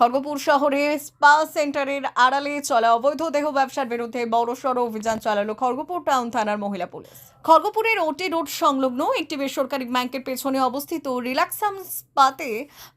খড়গপুর শহরে স্পা সেন্টারের আড়ালে চলা অবৈধ দেহ ব্যবসার বিরুদ্ধে বড়সড় অভিযান চালালো খড়গপুর টাউন থানার মহিলা পুলিশ। খড়গপুরের ওটি রোড সংলগ্ন একটি বেসরকারি ব্যাংকের পেছনে অবস্থিত রিল্যাক্সাম স্পাতে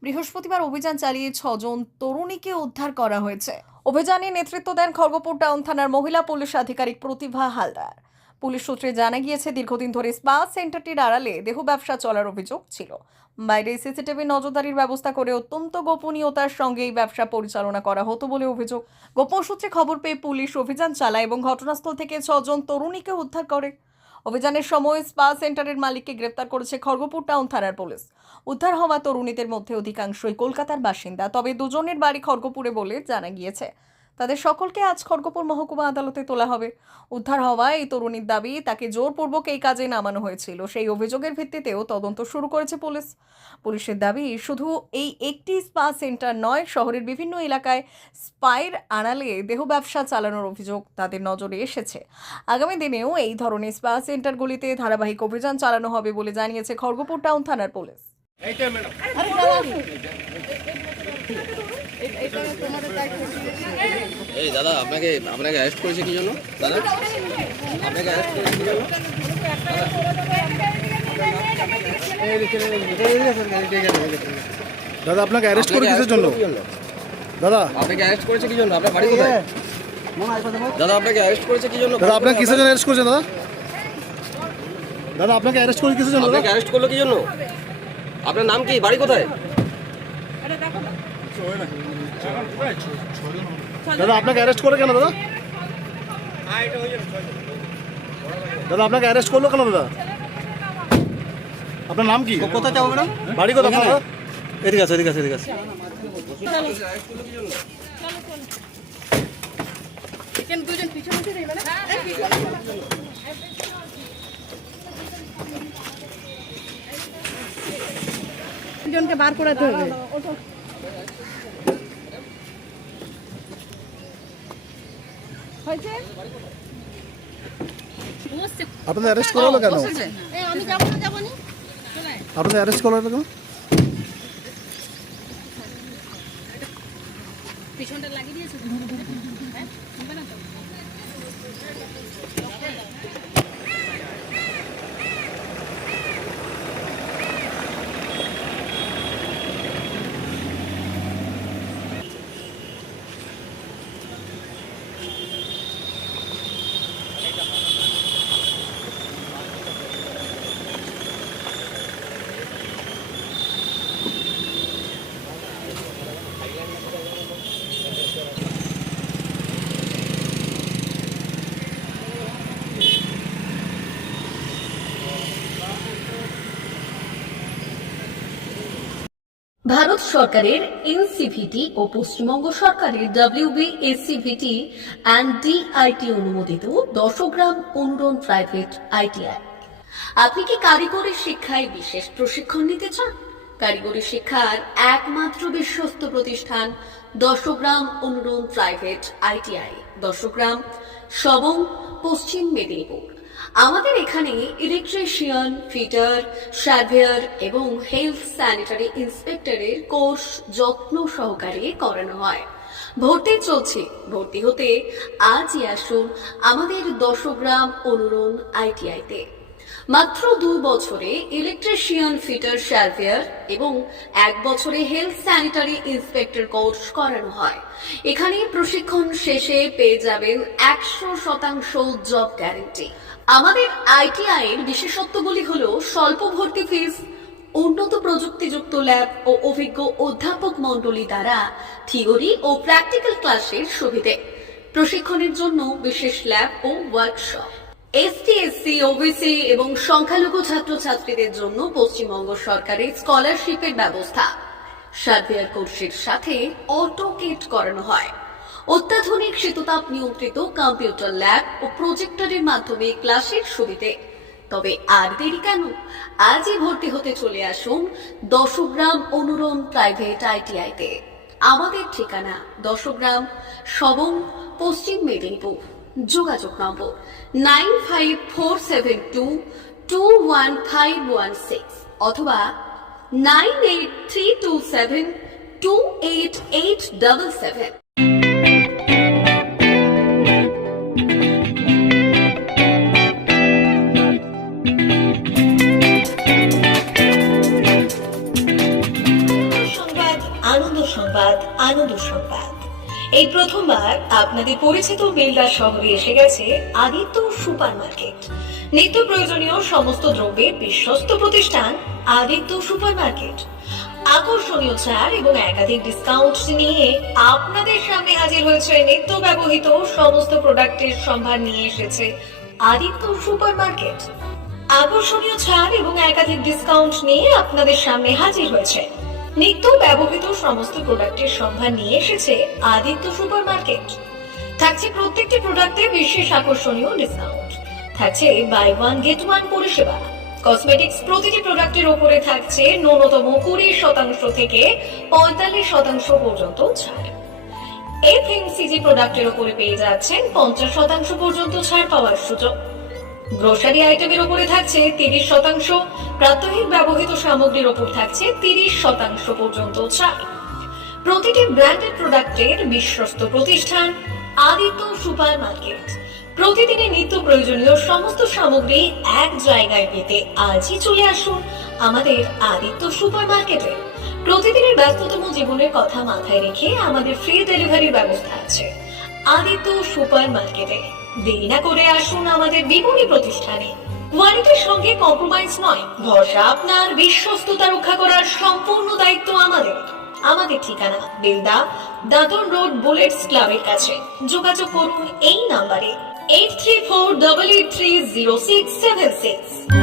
বৃহস্পতিবার অভিযান চালিয়ে 6 জন তরুণীকে উদ্ধার করা হয়েছে। অভিযানে নেতৃত্ব দেন খড়গপুর টাউন থানার মহিলা পুলিশ আধিকারিক প্রতিভা হালদার। পুলিশ সূত্রে জানা গিয়েছে, দীর্ঘদিন ধরে স্পা সেন্টারটির আড়ালে দেহ ব্যবসা চলার অভিযোগ ছিল। বাইরে সিসিটিভি নজরদারির ব্যবস্থা করে অত্যন্ত গোপনীয়তার সঙ্গে এই ব্যবসা পরিচালনা করা হতো বলে অভিযোগ। গোপন সূত্রে খবর পেয়ে পুলিশ অভিযান চালায় এবং ঘটনাস্থল থেকে 6 জন তরুণীকে উদ্ধার করে। অভিযানের সময় স্পা সেন্টারের মালিককে গ্রেপ্তার করেছে খড়গপুর টাউন থানার পুলিশ। উদ্ধার হওয়া তরুণীদের মধ্যে অধিকাংশই কলকাতার বাসিন্দা, তবে দুজনের বাড়ি খড়গপুরে বলে জানা গিয়েছে। তাদের সকলকে আজ খড়গপুর মহকুমা আদালতে তোলা হবে। উদ্ধার হওয়া এই তরুণীর দাবি, তাকে জোরপূর্বক এই কাজে নামানো হয়েছিল। সেই অভিযোগের ভিত্তিতেও তদন্ত শুরু করেছে পুলিশ। পুলিশের দাবি, শুধু এই একটি স্পা সেন্টার নয়, শহরের বিভিন্ন এলাকায় স্পায়ের আড়ালে দেহ ব্যবসা চালানোর অভিযোগ তাদের নজরে এসেছে। আগামী দিনেও এই ধরনের স্পা সেন্টারগুলিতে ধারাবাহিক অভিযান চালানো হবে বলে জানিয়েছে খড়গপুর টাউন থানার পুলিশ। এই দাদা, আপনাকে অ্যারেস্ট করেছে কি জন্য? দাদা আপনাকে অ্যারেস্ট করেছে কি জন্য? দাদা আপনাকে অ্যারেস্ট করে কিসের জন্য? দাদা আপনাকে অ্যারেস্ট করেছে কি জন্য? আপনার বাড়ি কোথায়? দাদা আপনাকে অ্যারেস্ট করেছে কি জন্য? দাদা আপনাকে কিসের জন্য অ্যারেস্ট করেছে? দাদা দাদা আপনাকে অ্যারেস্ট করে কিসের জন্য? আপনাকে অ্যারেস্ট করলো কি জন্য? আপনার নাম কি? বাড়ি কোথায়? দাদা আপনাকে অ্যারেস্ট করে কেন? দাদা দাদা আপনাকে অ্যারেস্ট করলো কেন? দাদা আপনার নাম কি? কোথায় যাবো ম্যাডাম? বাড়ি কোথায়? দাদা এদিকে আছে, এদিকে আছে, এদিকে আছে। জনকে বার করাতে হবে। আপনাদের অ্যারেস্ট করা হলো কেন? আমি যাবো না, যাবো না। আপনাদের অ্যারেস্ট করা হলো কেন? পিছনটা লাগিয়ে দিয়েছো? হ্যাঁ, শুনবে না তো? ভারত সরকারের এনসিভিটি ও পশ্চিমবঙ্গ সরকারের WBSCVT অ্যান্ড DIT অনুমোদিত 10 গ্রাম অনুরণ প্রাইভেট ITI। আপনি কি কারিগরি শিক্ষায় বিশেষ প্রশিক্ষণ নিতে চান? কারিগরি শিক্ষার একমাত্র বিশ্বস্ত প্রতিষ্ঠান 10 গ্রাম অনুরণ প্রাইভেট ITI, 10 গ্রাম, সবং, পশ্চিম মেদিনীপুর। আমাদের এখানে ইলেকট্রিশিয়ান, ফিটার, সার্ভেয়ার এবং হেলথ স্যানিটারি ইন্সপেক্টরের কোর্স যত্ন সহকারে করানো হয়। ভর্তি চলছে। ভর্তি হতে আজই আসুন আমাদের 10 গ্রাম অনুরণ ITI-তে। মাত্র 2 বছরে ইলেকট্রিশিয়ান, ফিটার, সার্ভেয়ার এবং 1 বছরে হেলথ স্যানিটারি ইন্সপেক্টর কোর্স করানো হয়। এখানে প্রশিক্ষণ শেষে পেয়ে যাবেন 100% জব গ্যারান্টি। আমাদের ITI এর বিশেষত্বগুলি হলো স্বল্প ভর্তি ফিস, উন্নত প্রযুক্তিযুক্ত ল্যাব ও অভিজ্ঞ অধ্যাপক মণ্ডলী দ্বারা থিওরি ও প্র্যাকটিক্যাল ক্লাসের সুবিধে, প্রশিক্ষণের জন্য বিশেষ ল্যাব ও ওয়ার্কশপ, ST, SC, OBC এবং সংখ্যালঘু ছাত্রছাত্রীদের জন্য পশ্চিমবঙ্গ সরকারের স্কলারশিপের ব্যবস্থা। সার্ভেয়ার কোর্সের সাথে অটোকেট করানো হয়। অত্যাধুনিক শীততাপ নিয়ন্ত্রিত কম্পিউটার ল্যাব ও প্রজেক্টরের মাধ্যমে ক্লাসের সুবিধে। তবে আর দেরি কেন? আজই ভর্তি হতে চলে আসুন 10 গ্রাম অনুরণ প্রাইভেট ITI-তে। আমাদের ঠিকানা 10 গ্রাম, সবং, পশ্চিম মেদিনীপুর। যোগাযোগ নম্বর 9547221516 অথবা 983272 288877। সংবাদ, আনন্দ সংবাদ, আনন্দ সংবাদ। এই প্রথমবার আপনাদের পরিচিত বেলদা শহরে এসে গেছে আদিত্য সুপার মার্কেট। নিত্য প্রয়োজনীয় সমস্ত দ্রব্যের বিশ্বস্ত প্রতিষ্ঠান আদিত্য সুপার মার্কেট। আকর্ষণীয় ছাড় এবং একাধিক ডিসকাউন্ট নিয়ে আপনাদের সামনে হাজির হয়েছে। নিত্য ব্যবহৃত সমস্ত প্রোডাক্টের সম্ভার নিয়ে এসেছে আদিত্য সুপার মার্কেট। আকর্ষণীয় ছাড় এবং একাধিক ডিসকাউন্ট নিয়ে আপনাদের সামনে হাজির হয়েছে। নিত্য ব্যবহৃত সমস্ত প্রোডাক্টের সম্ভার নিয়ে এসেছে আদিত্য সুপার মার্কেট। থাকছে প্রত্যেকটি প্রোডাক্টে বিশেষ আকর্ষণীয় ডিসকাউন্ট। থাকছে বাই ওয়ান গেট ওয়ান পরিষেবা। কসমেটিক্স প্রতিটি প্রোডাক্টের উপরে থাকছে ন্যূনতম 20% থেকে 45% পর্যন্ত ছাড়। এফএমসিজি প্রোডাক্টের উপরে পেয়ে যাচ্ছেন 50% পর্যন্ত ছাড় পাওয়ার সুযোগ। গ্রোসারি আইটেমের উপরে থাকছে 30%, প্রাত্যহিক ব্যবহৃত সামগ্রীর উপর থাকছে 30% পর্যন্ত ছাড়। প্রতিটি ব্র্যান্ডেড প্রোডাক্টের বিশ্বস্ত প্রতিষ্ঠান আদিত্য সুপার মার্কেট। প্রতিদিনের নিত্য প্রয়োজনীয় সমস্ত সামগ্রী এক জায়গায় পেতে আজই চলে আসুন আমাদের আদিত্য সুপার মার্কেটে। প্রতিদিনের ব্যস্ততম জীবনের কথা মাথায় রেখে আমাদের ফ্রি ডেলিভারির ব্যবস্থা আছে আদিত্য সুপার মার্কেটে। দেরি না করে আসুন আমাদের বিপণী প্রতিষ্ঠানে। কোয়ালিটির সঙ্গে কম্প্রোমাইজ নয়, ভরসা আপনার, বিশ্বস্ততা রক্ষা করার সম্পূর্ণ দায়িত্ব আমাদের। আমাদের ঠিকানা বেলদা, দাদন রোড, বুলেটস ক্লাবের কাছে। যোগাযোগ করুন এই নাম্বারে 8348830676।